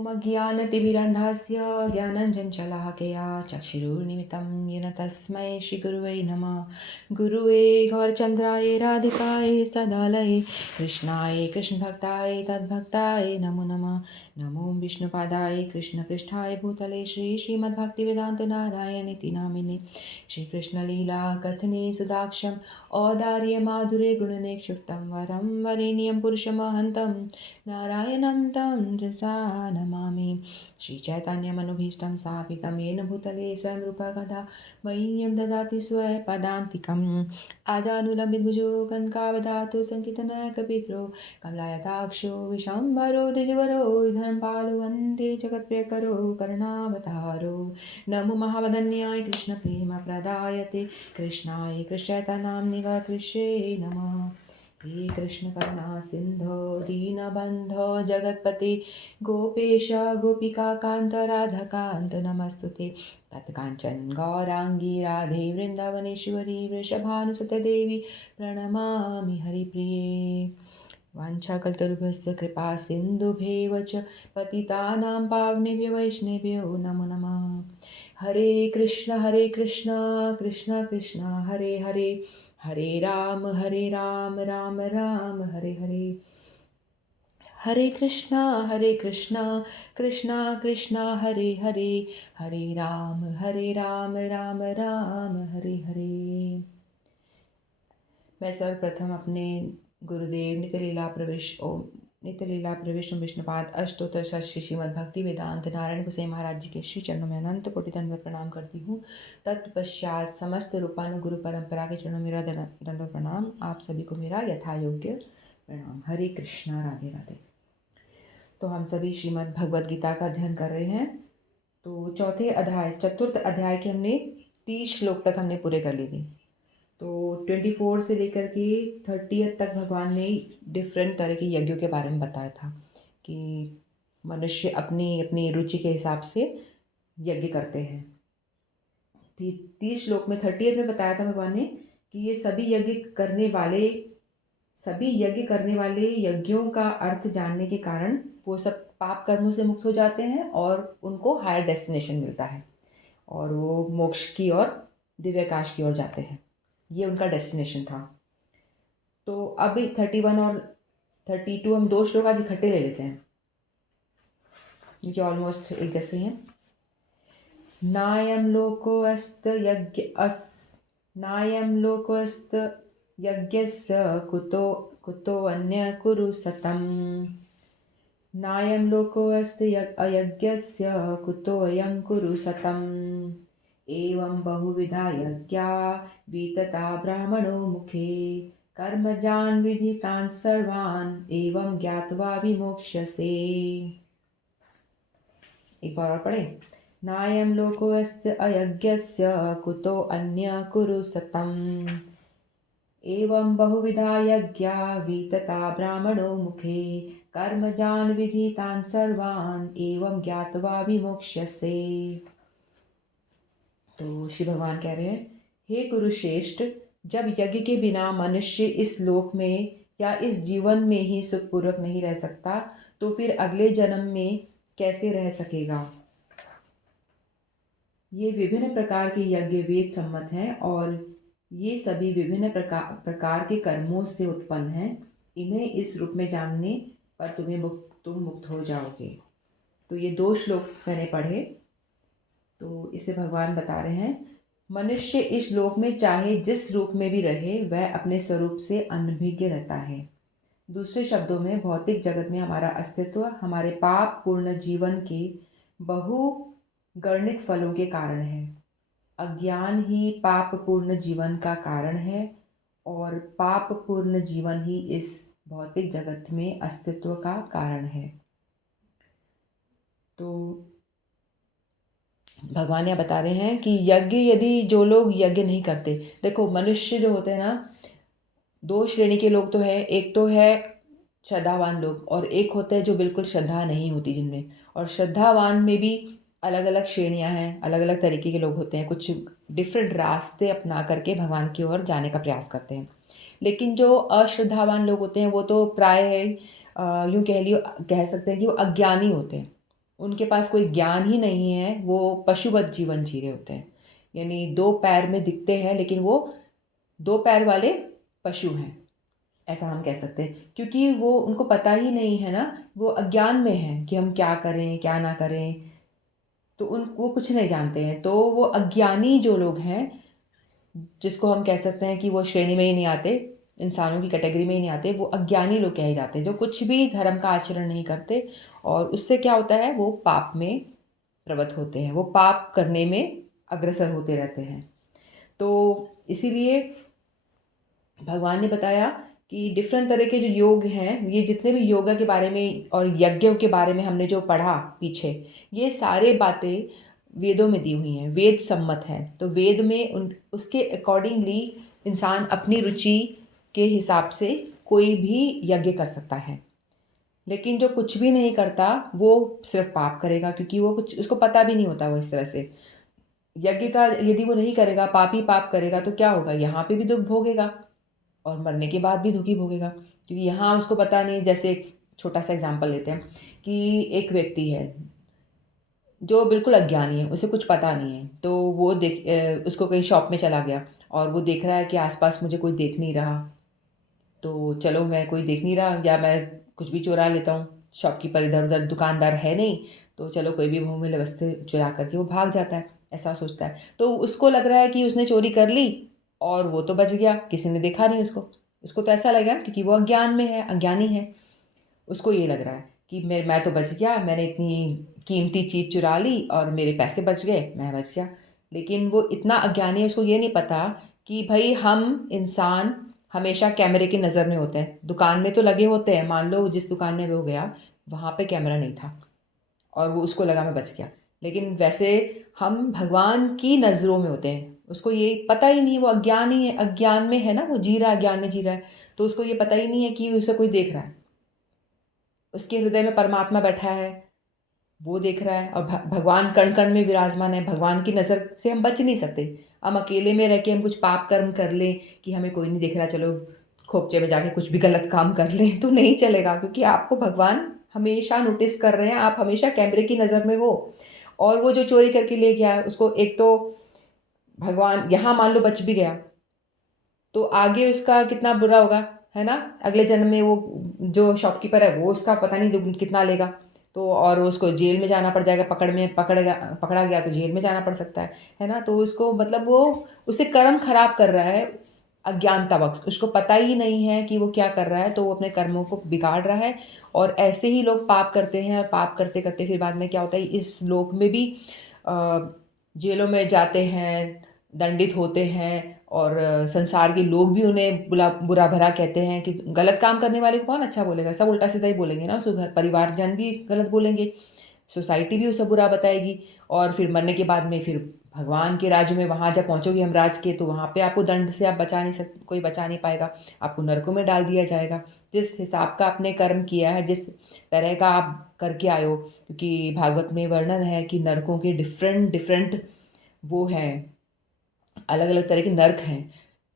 ॐ अज्ञानतिमिरन्धस्य ज्ञानञ्जनशलाकया चक्षुरुन्मिलितं येन तस्मै श्रीगुरुवे नमः। गुरुवे गौरचन्द्राय राधिकाय सदालये कृष्णाय कृष्णभक्ताय तद्भक्ताय नमो नमः। नमो विष्णुपादाय कृष्णपृष्ठाय भूतले श्रीमद्भक्तिवेदान्तनारायणीति नामिने श्रीकृष्णलीला कथने सुदाक्षं औदार्य माधुर्य गुणनिक्षुप्तं वरं वरेण्यं पुरुषमहन्तं नारायणं तं रसा नमामि। श्रीचैतन्यमनुभीष्टं स्थापितं येन भूतले स्वयं रूपा कदा मह्यं ददाति स्वपदान्तिकम् आजानुलम्बितभुजो कनकावदातो सङ्कीर्तनकपित्रो कमलायताक्षो विशम्भरो द्विजवरो धर्मपालो वन्दे जगत्प्रियकरो करुणावतारो। नमो महावदन्याय कृष्णप्रेमप्रदायते कृष्णाय कृष्णचैतन्यनाम्ने कृष्णे नमः। हे कृष्ण करुणा सिन्धो दीनबन्धो जगत्पते गोपेश गोपिकान्त राधाकान्त नमस्तुते। तत्काञ्चन गौराङ्गी राधे वृन्दावनेश्वरी वृषभानुसुते देवी प्रणमामि हरिप्रिये। वाञ्छाकल्पतरुभ्यश्च कृपा सिन्धुभ्येव च पतितानां पावनेभ्यो वैष्णवेभ्यो नमो नमः। हरे कृष्ण कृष्ण कृष्ण हरे हरे हरे राम राम राम हरे हरे। हरे कृष्ण कृष्ण कृष्ण हरे हरे हरे राम राम राम हरे हरे। मैं सर्वप्रथम अपने गुरुदेव नित्यलीला प्रवेश विष्णुपाद अष्टोत्तर श्री श्रीमद् भक्ति वेदांत नारायण गोसाई महाराज जी के श्री चरणों में अनंत कोटि दंडवत प्रणाम करती हूँ। तत्पश्चात समस्त रूपानुगुरु परंपरा के चरणों में मेरा दंडवत प्रणाम। आप सभी को मेरा यथा योग्य प्रणाम। हरे कृष्णा राधे राधे। तो हम सभी श्रीमद् भगवद गीता का अध्ययन कर रहे हैं। तो चतुर्थ अध्याय के हमने 30 श्लोक तक हमने पूरे कर लिए थे। तो 24 से लेकर के 30 तक भगवान ने डिफरेंट तरह के यज्ञों के बारे में बताया था कि मनुष्य अपनी अपनी रुचि के हिसाब से यज्ञ करते हैं। 30 श्लोक में 30 में बताया था भगवान ने कि ये सभी यज्ञ करने वाले यज्ञों का अर्थ जानने के कारण वो सब पाप कर्मों से मुक्त हो जाते हैं और उनको हायर डेस्टिनेशन मिलता है और वो मोक्ष की ओर दिव्याकाश की ओर जाते हैं। ये उनका डेस्टिनेशन था। तो अभी 31 और 32 हम 2 श्लोक आज इकट्ठे ले लेते हैं, ये ऑलमोस्ट एक जैसे हैं। नायं लोकोऽस्त यज्ञस्य कुतो अन्य कुरु सतम्। नायं लोकोऽस्त अयज्ञस्य कुतोऽयं कुरु सतम्। एवं बहुविधा यज्ञा वितता ब्राह्मणो मुखे कर्मजान् विधितान् सर्वान् एवं ज्ञात्वा विमोक्ष्यसे। एक बार और पढ़े। नायं लोकोऽस्त अयज्ञस्य कुतो अन्य कुरु सतम्। एवं बहुविधा यज्ञा वितता ब्राह्मणो मुखे कर्मजान् विधितान् सर्वान् एवं ज्ञात्वा विमोक्ष्यसे। तो श्री भगवान कह रहे हैं, हे कुरुश्रेष्ठ, जब यज्ञ के बिना मनुष्य इस लोक में या इस जीवन में ही सुखपूर्वक नहीं रह सकता तो फिर अगले जन्म में कैसे रह सकेगा। ये विभिन्न प्रकार के यज्ञ वेद सम्मत हैं और ये सभी विभिन्न प्रकार के कर्मों से उत्पन्न हैं। इन्हें इस रूप में जानने पर तुम मुक्त हो जाओगे। तो ये 2 श्लोक मैंने पढ़े। तो इसे भगवान बता रहे हैं, मनुष्य इस लोक में चाहे जिस रूप में भी रहे वह अपने स्वरूप से अनभिज्ञ रहता है। दूसरे शब्दों में भौतिक जगत में हमारा अस्तित्व हमारे पाप पूर्ण जीवन के बहुगणित फलों के कारण है। अज्ञान ही पाप पूर्ण जीवन का कारण है और पाप पूर्ण जीवन ही इस भौतिक जगत में अस्तित्व का कारण है। तो भगवान यह बता रहे हैं कि यदि जो लोग यज्ञ नहीं करते, देखो मनुष्य जो होते हैं ना, 2 श्रेणी के लोग तो है। एक तो है श्रद्धावान लोग और एक होते हैं जो बिल्कुल श्रद्धा नहीं होती जिनमें। और श्रद्धावान में भी अलग अलग श्रेणियां हैं, अलग अलग तरीके के लोग होते हैं। कुछ डिफरेंट रास्ते अपना करके भगवान की ओर जाने का प्रयास करते हैं। लेकिन जो अश्रद्धावान लोग होते हैं वो तो प्राय यूँ कह सकते हैं कि वो अज्ञानी होते हैं। उनके पास कोई ज्ञान ही नहीं है, वो पशुवत जीवन जी रहे होते हैं। यानी 2 पैर में दिखते हैं लेकिन वो 2 पैर वाले पशु हैं, ऐसा हम कह सकते हैं। क्योंकि वो उनको पता ही नहीं है ना, वो अज्ञान में हैं कि हम क्या करें, क्या ना करें। तो वो कुछ नहीं जानते हैं। तो वो अज्ञानी जो लोग हैं, जिसको हम कह सकते हैं कि वो श्रेणी में ही नहीं आते, इंसानों की कैटेगरी में ही नहीं आते, वो अज्ञानी लोग कहे जाते हैं, जो कुछ भी धर्म का आचरण नहीं करते। और उससे क्या होता है, वो पाप में प्रवृत्त होते हैं, वो पाप करने में अग्रसर होते रहते हैं। तो इसीलिए भगवान ने बताया कि डिफरेंट तरह के जो योग हैं, ये जितने भी योगा के बारे में और यज्ञों के बारे में हमने जो पढ़ा पीछे, ये सारे बातें वेदों में दी हुई हैं, वेद सम्मत है। तो वेद में उसके अकॉर्डिंगली इंसान अपनी रुचि के हिसाब से कोई भी यज्ञ कर सकता है। लेकिन जो कुछ भी नहीं करता वो सिर्फ पाप करेगा, क्योंकि वो कुछ उसको पता भी नहीं होता। वो इस तरह से यज्ञ का यदि वो नहीं करेगा, पाप ही पाप करेगा, तो क्या होगा, यहाँ पे भी दुख भोगेगा और मरने के बाद भी दुख ही भोगेगा। क्योंकि यहाँ उसको पता नहीं। जैसे एक छोटा सा एग्जांपल लेते हैं कि एक व्यक्ति है जो बिल्कुल अज्ञानी है, उसे कुछ पता नहीं है। तो वो उसको कहीं शॉप में चला गया और वो देख रहा है कि आसपास मुझे कोई देख नहीं रहा, तो चलो मैं कोई देख नहीं रहा, या मैं कुछ भी चुरा लेता हूँ। शॉपकीपर इधर उधर, दुकानदार है नहीं, तो चलो कोई भी बहुमूल्य वस्तु चुरा करके वो भाग जाता है, ऐसा सोचता है। तो उसको लग रहा है कि उसने चोरी कर ली और वो तो बच गया, किसी ने देखा नहीं उसको। उसको तो ऐसा लगा क्योंकि वो अज्ञान में है, अज्ञानी है। उसको ये लग रहा है कि मैं तो बच गया, मैंने इतनी कीमती चीज़ चुरा ली और मेरे पैसे बच गए, मैं बच गया। लेकिन वो इतना अज्ञानी है, उसको ये नहीं पता कि भाई हम इंसान हमेशा कैमरे की नज़र में होते हैं। दुकान में तो लगे होते हैं, मान लो जिस दुकान में वो गया वहाँ पे कैमरा नहीं था और वो उसको लगा मैं बच गया। लेकिन वैसे हम भगवान की नज़रों में होते हैं, उसको ये पता ही नहीं, वो अज्ञान ही है, अज्ञान में है ना, वो जी रहा है, अज्ञान में जी रहा है। तो उसको ये पता ही नहीं है कि उसे कोई देख रहा है। उसके हृदय में परमात्मा बैठा है, वो देख रहा है, और भगवान कण कण में विराजमान है। भगवान की नज़र से हम बच नहीं सकते। हम अकेले में रह के हम कुछ पाप कर्म कर लें कि हमें कोई नहीं देख रहा, चलो खोपचे में जाके कुछ भी गलत काम कर लें, तो नहीं चलेगा, क्योंकि आपको भगवान हमेशा नोटिस कर रहे हैं, आप हमेशा कैमरे की नज़र में हो। और वो जो चोरी करके ले गया है उसको, एक तो भगवान यहाँ मान लो बच भी गया, तो आगे उसका कितना बुरा होगा, है ना। अगले जन्म में वो जो शॉपकीपर है वो उसका पता नहीं कितना लेगा। तो और उसको जेल में जाना पड़ जाएगा, पकड़ा गया तो जेल में जाना पड़ सकता है ना। तो उसको मतलब वो उसे कर्म खराब कर रहा है, अज्ञानतावश उसको पता ही नहीं है कि वो क्या कर रहा है, तो वो अपने कर्मों को बिगाड़ रहा है। और ऐसे ही लोग पाप करते हैं, और पाप करते करते फिर बाद में क्या होता है, इस लोक में भी अ, जेलों में जाते हैं, दंडित होते हैं। और संसार के लोग भी उन्हें बुरा भला कहते हैं कि गलत काम करने वाले को कौन अच्छा बोलेगा, सब उल्टा सीधा ही बोलेंगे ना। उसको घर परिवारजन भी गलत बोलेंगे, सोसाइटी भी उसे बुरा बताएगी। और फिर मरने के बाद में फिर भगवान के राज्य में, वहाँ जब पहुँचोगे यमराज के, तो वहाँ पे आपको दंड से आप कोई बचा नहीं पाएगा, आपको नरकों में डाल दिया जाएगा। जिस हिसाब का आपने कर्म किया है, जिस तरह का आप करके आए हो, क्योंकि भागवत में वर्णन है कि नरकों के डिफरेंट डिफरेंट वो हैं, अलग अलग तरह के नर्क हैं।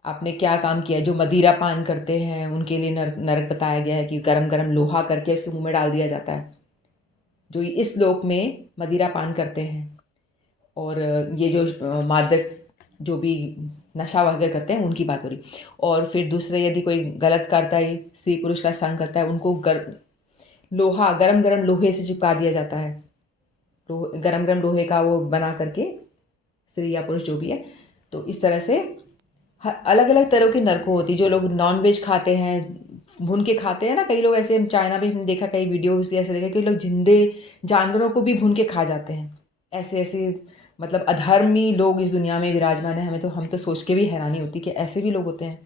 आपने क्या काम किया है, जो मदिरा पान करते हैं उनके लिए नर्क नर्क बताया गया है कि गरम गरम लोहा करके उसके मुंह में डाल दिया जाता है, जो इस लोक में मदिरा पान करते हैं। और ये जो मादक जो भी नशा वगैरह करते हैं उनकी बात हो रही। और फिर दूसरे, यदि कोई गलत करता है, स्त्री पुरुष का संग करता है, उनको लोहा, गरम गरम लोहे से चिपका दिया जाता है। तो गरम गरम लोहे का वो बना करके, स्त्री या पुरुष जो भी है। तो इस तरह से अलग अलग तरह की नरकों होती। जो लोग नॉन वेज खाते हैं, भून के खाते हैं ना, कई लोग ऐसे, चाइना में हमने देखा, कई वीडियोस ऐसे देखे, कई लोग जिंदे जानवरों को भी भून के खा जाते हैं। ऐसे ऐसे मतलब अधर्मी लोग इस दुनिया में विराजमान है। हम तो सोच के भी हैरानी होती कि ऐसे भी लोग होते हैं।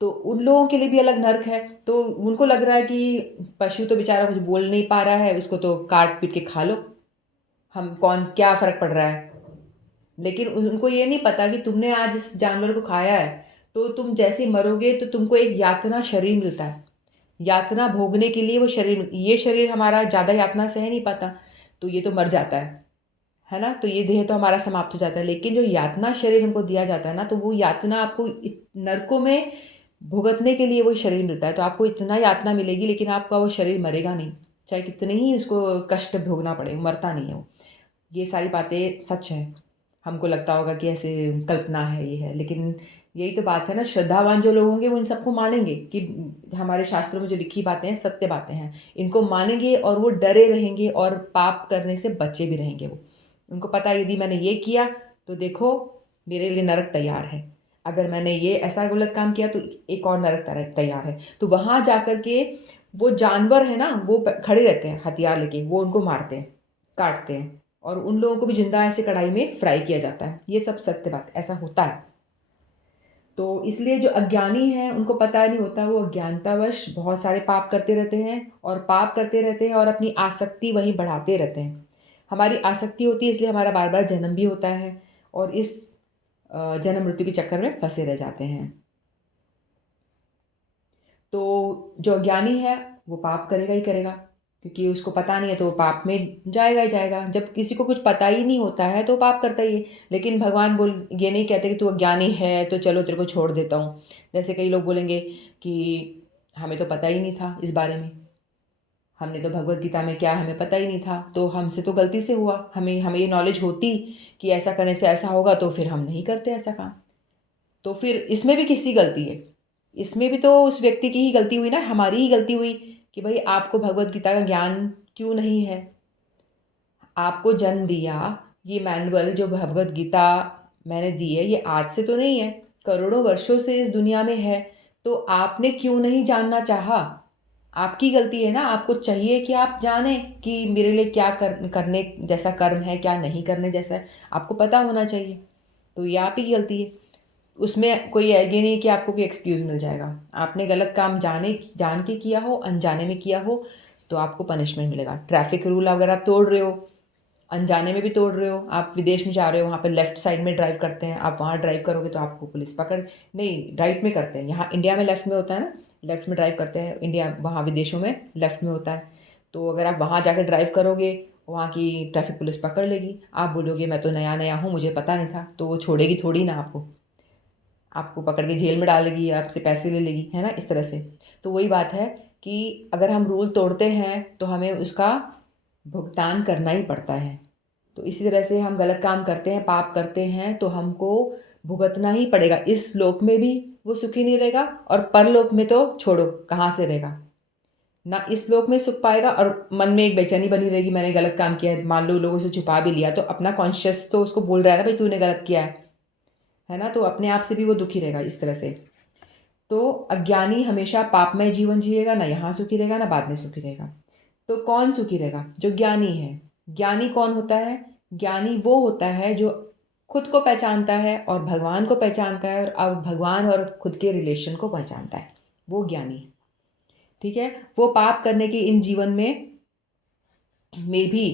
तो उन लोगों के लिए भी अलग नर्क है। तो उनको लग रहा है कि पशु तो बेचारा कुछ बोल नहीं पा रहा है, उसको तो काट पीट के खा लो, हम कौन, क्या फ़र्क पड़ रहा है। लेकिन उनको ये नहीं पता कि तुमने आज इस जानवर को खाया है, तो तुम जैसे ही मरोगे तो तुमको एक यातना शरीर मिलता है। यातना भोगने के लिए वो शरीर, ये शरीर हमारा ज़्यादा यातना सह नहीं पाता, तो ये तो मर जाता है ना। तो ये देह तो हमारा समाप्त हो जाता है। लेकिन जो यातना शरीर हमको दिया जाता है ना, तो वो यातना आपको नरकों में भुगतने के लिए वो शरीर मिलता है। तो आपको इतना यातना मिलेगी, लेकिन आपका वो शरीर मरेगा नहीं। चाहे कितने ही उसको कष्ट भोगना पड़े, मरता नहीं है वो। ये सारी बातें सच हैं। हमको लगता होगा कि ऐसे कल्पना है, ये है, लेकिन यही तो बात है ना, श्रद्धावान जो लोग होंगे वो इन सबको मानेंगे कि हमारे शास्त्रों में जो लिखी बातें हैं सत्य बातें हैं। इनको मानेंगे और वो डरे रहेंगे और पाप करने से बचे भी रहेंगे वो। उनको पता है यदि मैंने ये किया तो देखो मेरे लिए नरक तैयार है। अगर मैंने ये ऐसा गलत काम किया तो एक और नरक तैयार है। तो वहाँ जाकर के वो जानवर है ना, वो खड़े रहते हैं हथियार लेके, वो उनको मारते हैं, काटते हैं, और उन लोगों को भी जिंदा ऐसे कढ़ाई में फ्राई किया जाता है। ये सब सत्य बात, ऐसा होता है। तो इसलिए जो अज्ञानी हैं उनको पता नहीं होता, वो अज्ञानतावश बहुत सारे पाप करते रहते हैं और पाप करते रहते हैं और अपनी आसक्ति वहीं बढ़ाते रहते हैं। हमारी आसक्ति होती है इसलिए हमारा बार बार जन्म भी होता है और इस जन्म मृत्यु के चक्कर में फंसे रह जाते हैं। तो जो अज्ञानी है वो पाप करेगा ही करेगा, क्योंकि उसको पता नहीं है तो वो पाप में जाएगा ही जाएगा। जब किसी को कुछ पता ही नहीं होता है तो पाप करता ही है। लेकिन भगवान ये नहीं कहते कि तू अज्ञानी है तो चलो तेरे को छोड़ देता हूँ। जैसे कई लोग बोलेंगे कि हमें तो पता ही नहीं था इस बारे में, हमने तो भगवत गीता में क्या हमें पता ही नहीं था, तो हमसे तो गलती से हुआ। हमें हमें ये नॉलेज होती कि ऐसा करने से ऐसा होगा तो फिर हम नहीं करते ऐसा काम। तो फिर इसमें भी किसकी गलती है? इसमें भी तो उस व्यक्ति की ही गलती हुई ना, हमारी ही गलती हुई कि भाई आपको भगवत गीता का ज्ञान क्यों नहीं है। आपको जन्म दिया, ये मैनुअल जो भगवत गीता मैंने दी है ये आज से तो नहीं है, करोड़ों वर्षों से इस दुनिया में है। तो आपने क्यों नहीं जानना चाहा? आपकी गलती है ना। आपको चाहिए कि आप जाने कि मेरे लिए क्या करने जैसा कर्म है, क्या नहीं करने जैसा है, आपको पता होना चाहिए। तो ये आप ही की गलती है। उसमें कोई ये नहीं कि आपको कोई एक्सक्यूज़ मिल जाएगा। आपने गलत काम जान के किया हो, अनजाने में किया हो, तो आपको पनिशमेंट मिलेगा। ट्रैफ़िक रूल अगर आप तोड़ रहे हो, अनजाने में भी तोड़ रहे हो, आप विदेश में जा रहे हो, वहाँ पे लेफ़्ट साइड में ड्राइव करते हैं, आप वहाँ ड्राइव करोगे तो आपको पुलिस पकड़ नहीं, राइट में करते हैं। यहाँ इंडिया में लेफ़्ट में होता है ना, लेफ़्ट में ड्राइव करते हैं, इंडिया वहाँ विदेशों में लेफ़्ट में होता है। तो अगर आप वहाँ जाके ड्राइव करोगे, वहाँ की ट्रैफ़िक पुलिस पकड़ लेगी। आप बोलोगे मैं तो नया-नया हूँ, मुझे पता नहीं था, तो वो छोड़ेगी थोड़ी ना आपको। आपको पकड़ के जेल में डालेगी, आपसे पैसे ले लेगी, है ना? इस तरह से। तो वही बात है कि अगर हम रूल तोड़ते हैं तो हमें उसका भुगतान करना ही पड़ता है। तो इसी तरह से हम गलत काम करते हैं, पाप करते हैं तो हमको भुगतना ही पड़ेगा। इस लोक में भी वो सुखी नहीं रहेगा और परलोक में तो छोड़ो, कहाँ से रहेगा। ना इस लोक में सुख पाएगा और मन में एक बेचैनी बनी रहेगी, मैंने गलत काम किया है। मान लो लोगों से छुपा भी लिया तो अपना कॉन्शियस तो उसको बोल रहा है ना, भाई तूने गलत किया है ना? तो अपने आप से भी वो दुखी रहेगा इस तरह से। तो अज्ञानी हमेशा पापमय जीवन जिएगा, ना यहाँ सुखी रहेगा ना बाद में सुखी रहेगा। तो कौन सुखी रहेगा? जो ज्ञानी है। ज्ञानी कौन होता है? ज्ञानी वो होता है जो खुद को पहचानता है और भगवान को पहचानता है और अब भगवान और खुद के रिलेशन को पहचानता है, वो ज्ञानी है। ठीक है? वो पाप करने के इन जीवन में भी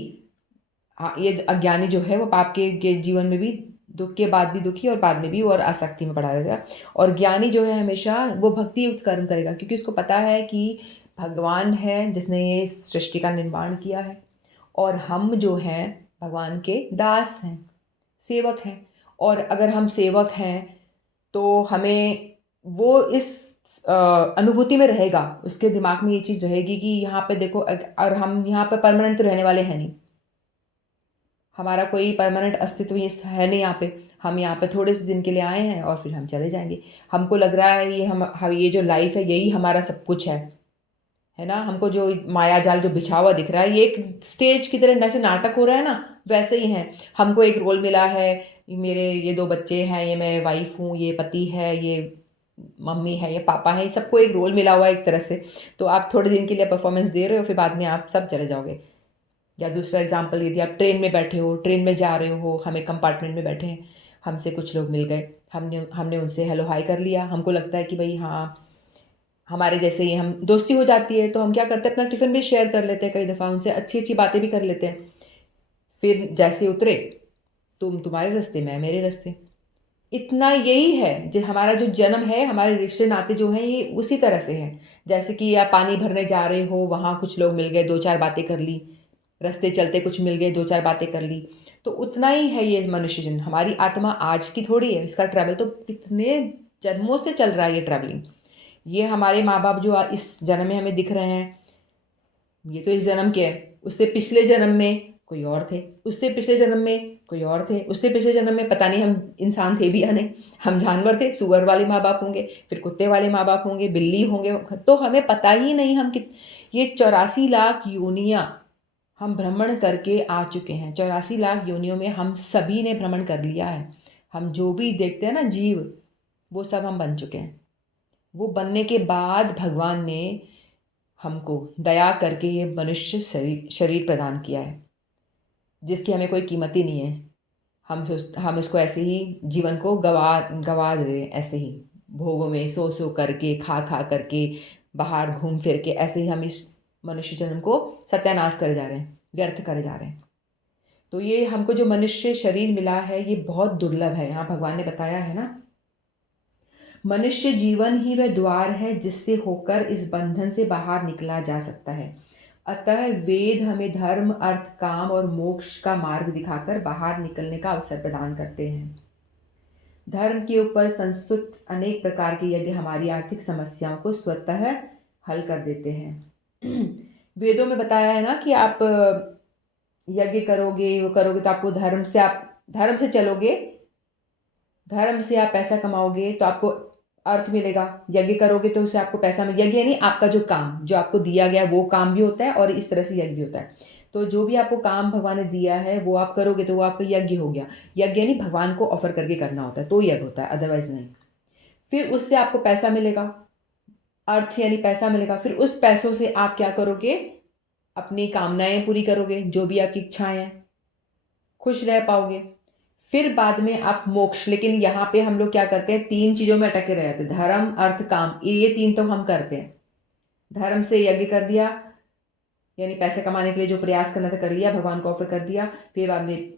ये अज्ञानी जो है वो पाप के जीवन में भी दुख के बाद भी दुखी और बाद में भी और आसक्ति में पड़ा रहेगा। और ज्ञानी जो है हमेशा वो भक्ति युक्त कर्म करेगा, क्योंकि उसको पता है कि भगवान है जिसने ये सृष्टि का निर्माण किया है और हम जो हैं भगवान के दास हैं, सेवक हैं। और अगर हम सेवक हैं तो हमें वो इस अनुभूति में रहेगा, उसके दिमाग में ये चीज़ रहेगी कि यहाँ पे देखो और हम यहाँ पे परमानेंट तो रहने वाले हैं नहीं। हमारा कोई परमानेंट अस्तित्व ये है नहीं यहाँ पे। हम यहाँ पे थोड़े से दिन के लिए आए हैं और फिर हम चले जाएँगे। हमको लग रहा है हम ये जो लाइफ़ है यही हमारा सब कुछ है ना? हमको जो मायाजाल जो बिछा हुआ दिख रहा है ये एक स्टेज की तरह जैसे नाटक हो रहा है ना, वैसे ही है। हमको एक रोल मिला है, मेरे ये 2 बच्चे हैं, ये मैं वाइफ़ हूँ, ये पति है, ये मम्मी है, ये पापा है, सबको एक रोल मिला हुआ है एक तरह से। तो आप थोड़े दिन के लिए परफ़ॉर्मेंस दे रहे हो, फिर बाद में आप सब चले जाओगे। या दूसरा एग्जाम्पल यदि आप ट्रेन में बैठे हो, ट्रेन में जा रहे हो, हम एक कंपार्टमेंट में बैठे हैं, हमसे कुछ लोग मिल गए, हमने हमने उनसे हेलो हाय कर लिया, हमको लगता है कि भाई हाँ, हमारे जैसे ही हम दोस्ती हो जाती है तो हम क्या करते हैं अपना टिफ़िन भी शेयर कर लेते हैं, कई दफ़ा उनसे अच्छी-अच्छी बातें भी कर लेते हैं। फिर जैसे उतरे, तुम तुम्हारे रास्ते, मैं मेरे रास्ते। इतना यही है जो हमारा जो जन्म है, हमारे रिश्ते नाते जो हैं ये उसी तरह से हैं। जैसे कि आप पानी भरने जा रहे हो, वहाँ कुछ लोग मिल गए, 2-4 बातें कर ली, रास्ते चलते कुछ मिल गए, 2-4 बातें कर ली। तो उतना ही है ये मनुष्य जन्म। हमारी आत्मा आज की थोड़ी है, इसका ट्रैवल तो कितने जन्मों से चल रहा है ये ट्रैवलिंग। ये हमारे माँ-बाप जो इस जन्म में हमें दिख रहे हैं, ये तो इस जन्म के है, उससे पिछले जन्म में कोई और थे, उससे पिछले जन्म में कोई और थे, उससे पिछले जन्म में पता नहीं हम इंसान थे भी या नहीं, हम जानवर थे, सुअर वाले माँ बाप होंगे, फिर कुत्ते वाले माँ बाप होंगे, बिल्ली होंगे, तो हमें पता ही नहीं हम ये 84 लाख योनियाँ हम भ्रमण करके आ चुके हैं। 84 लाख योनियों में हम सभी ने भ्रमण कर लिया है। हम जो भी देखते हैं ना जीव, वो सब हम बन चुके हैं। वो बनने के बाद भगवान ने हमको दया करके ये मनुष्य शरीर प्रदान किया है, जिसकी हमें कोई कीमत ही नहीं है। हम इसको ऐसे ही जीवन को गवा गवा दे रहे हैं, ऐसे ही भोगों में सो करके, खा खा करके, बाहर घूम फिर के, ऐसे ही हम इस मनुष्य जन्म को सत्यानाश करे जा रहे हैं, व्यर्थ करे जा रहे हैं। तो ये हमको जो मनुष्य शरीर मिला है ये बहुत दुर्लभ है। यहाँ भगवान ने बताया है ना, मनुष्य जीवन ही वह द्वार है जिससे होकर इस बंधन से बाहर निकला जा सकता है। अतः वेद हमें धर्म, अर्थ, काम और मोक्ष का मार्ग दिखाकर बाहर निकलने का अवसर प्रदान करते हैं। धर्म के ऊपर संस्तुत अनेक प्रकार के यज्ञ हमारी आर्थिक समस्याओं को स्वतः हल कर देते हैं। वेदों में बताया है ना कि आप यज्ञ करोगे, वो करोगे तो आपको धर्म से चलोगे, धर्म से आप पैसा कमाओगे तो आपको अर्थ मिलेगा। यज्ञ करोगे तो उससे आपको पैसा मिल, यज्ञ यानी आपका जो काम जो आपको दिया गया वो काम भी होता है और इस तरह से यज्ञ भी होता है। तो जो भी आपको काम भगवान ने दिया है वो आप करोगे तो वो आपका यज्ञ हो गया। यज्ञ यानी भगवान को ऑफर करके करना होता है तो यज्ञ होता है, अदरवाइज नहीं। फिर उससे आपको पैसा मिलेगा, अर्थ यानी पैसा मिलेगा। फिर उस पैसों से आप क्या करोगे, अपनी कामनाएं पूरी करोगे, जो भी आपकी इच्छाएं हैं, खुश रह पाओगे। फिर बाद में आप मोक्ष, लेकिन यहाँ पे हम लोग क्या करते हैं, 3 चीजों में अटके रह जाते हैं, धर्म, अर्थ, काम, ये 3 तो हम करते हैं। धर्म से यज्ञ कर दिया, यानी पैसे कमाने के लिए जो प्रयास करना था कर लिया, भगवान को ऑफर कर दिया। फिर बाद में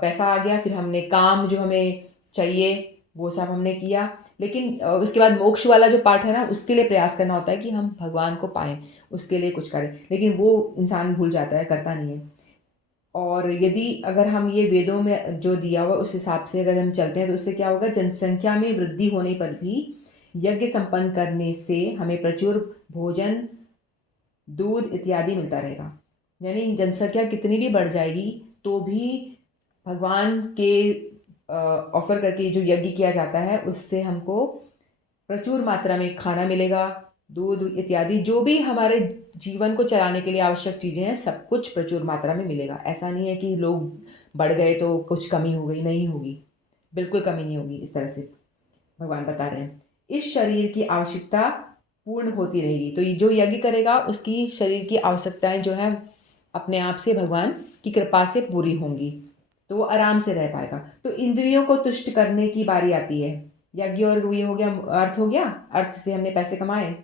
पैसा आ गया, फिर हमने काम जो हमें चाहिए वो सब हमने किया। लेकिन उसके बाद मोक्ष वाला जो पार्ट है ना, उसके लिए प्रयास करना होता है कि हम भगवान को पाएं, उसके लिए कुछ करें, लेकिन वो इंसान भूल जाता है, करता नहीं है। और यदि अगर हम ये वेदों में जो दिया हुआ उस हिसाब से अगर हम चलते हैं तो उससे क्या होगा, जनसंख्या में वृद्धि होने पर भी यज्ञ संपन्न करने से हमें प्रचुर भोजन, दूध इत्यादि मिलता रहेगा। यानी जनसंख्या कितनी भी बढ़ जाएगी तो भी भगवान के ऑफर करके जो यज्ञ किया जाता है उससे हमको प्रचुर मात्रा में खाना मिलेगा, दूध इत्यादि जो भी हमारे जीवन को चलाने के लिए आवश्यक चीज़ें हैं, सब कुछ प्रचुर मात्रा में मिलेगा। ऐसा नहीं है कि लोग बढ़ गए तो कुछ कमी हो गई, नहीं होगी, बिल्कुल कमी नहीं होगी। इस तरह से भगवान बता रहे हैं, इस शरीर की आवश्यकता पूर्ण होती रहेगी। तो ये जो यज्ञ करेगा उसकी शरीर की आवश्यकताएं जो है अपने आप से भगवान की कृपा से पूरी होंगी, तो वो आराम से रह पाएगा। तो इंद्रियों को तुष्ट करने की बारी आती है। यज्ञ और ये हो गया, अर्थ हो गया, अर्थ से हमने पैसे कमाए।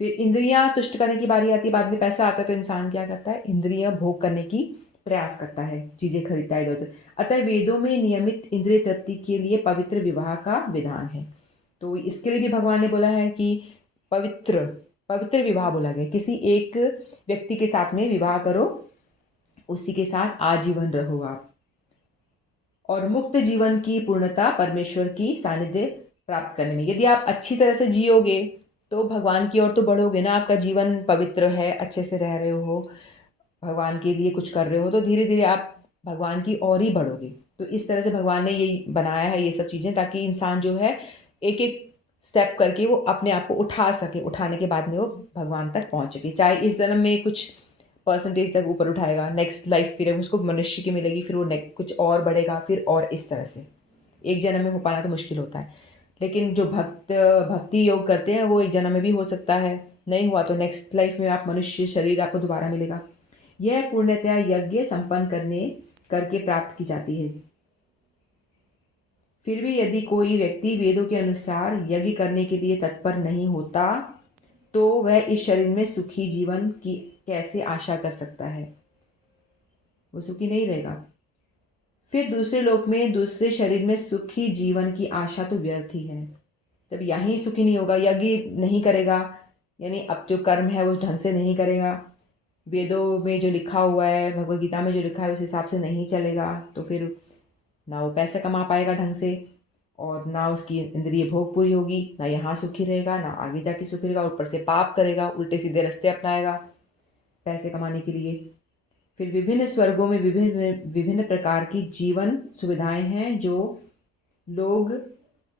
फिर इंद्रियां तुष्ट करने की बारी आती है, बाद में पैसा आता है तो इंसान क्या करता है, इंद्रियां भोग करने की प्रयास करता है, चीजें खरीदता है इधर उधर। अतः वेदों में नियमित इंद्रिय तृप्ति के लिए पवित्र विवाह का विधान है। तो इसके लिए भी भगवान ने बोला है कि पवित्र पवित्र विवाह बोला गया, किसी एक व्यक्ति के साथ में विवाह करो, उसी के साथ आजीवन रहो आप, और मुक्त जीवन की पूर्णता परमेश्वर की सानिध्य प्राप्त करने में। यदि आप अच्छी तरह से जियोगे तो भगवान की ओर तो बढ़ोगे ना, आपका जीवन पवित्र है, अच्छे से रह रहे हो, भगवान के लिए कुछ कर रहे हो, तो धीरे धीरे आप भगवान की ओर ही बढ़ोगे। तो इस तरह से भगवान ने ये बनाया है ये सब चीज़ें, ताकि इंसान जो है एक एक स्टेप करके वो अपने आप को उठा सके, उठाने के बाद में वो भगवान तक पहुँच सके। चाहे इस जन्म में कुछ परसेंटेज तक ऊपर उठाएगा, नेक्स्ट लाइफ फिर उसको मनुष्य की मिलेगी, फिर वो कुछ और बढ़ेगा, फिर और इस तरह से। एक जन्म में हो पाना तो मुश्किल होता है, लेकिन जो भक्ति योग करते हैं वो एक जन्म में भी हो सकता है, नहीं हुआ तो नेक्स्ट लाइफ में आप मनुष्य शरीर आपको दोबारा मिलेगा। यह पूर्णतया यज्ञ संपन्न करके प्राप्त की जाती है। फिर भी यदि कोई व्यक्ति वेदों के अनुसार यज्ञ करने के लिए तत्पर नहीं होता तो वह इस शरीर में सुखी जीवन की कैसे आशा कर सकता है, वो सुखी नहीं रहेगा। फिर दूसरे लोक में, दूसरे शरीर में सुखी जीवन की आशा तो व्यर्थ ही है। जब यहीं सुखी नहीं होगा, यज्ञ नहीं करेगा, यानी अब जो कर्म है वो ढंग से नहीं करेगा, वेदों में जो लिखा हुआ है, भगवद गीता में जो लिखा है उस हिसाब से नहीं चलेगा, तो फिर ना वो पैसा कमा पाएगा ढंग से, और ना उसकी इंद्रिय भोग पूरी होगी, ना यहाँ सुखी रहेगा, ना आगे जाके सुखी रहेगा, ऊपर से पाप करेगा, उल्टे सीधे रास्ते अपनाएगा। पैसे कमाने के लिए। फिर विभिन्न स्वर्गों में विभिन्न विभिन्न प्रकार की जीवन सुविधाएं हैं जो लोग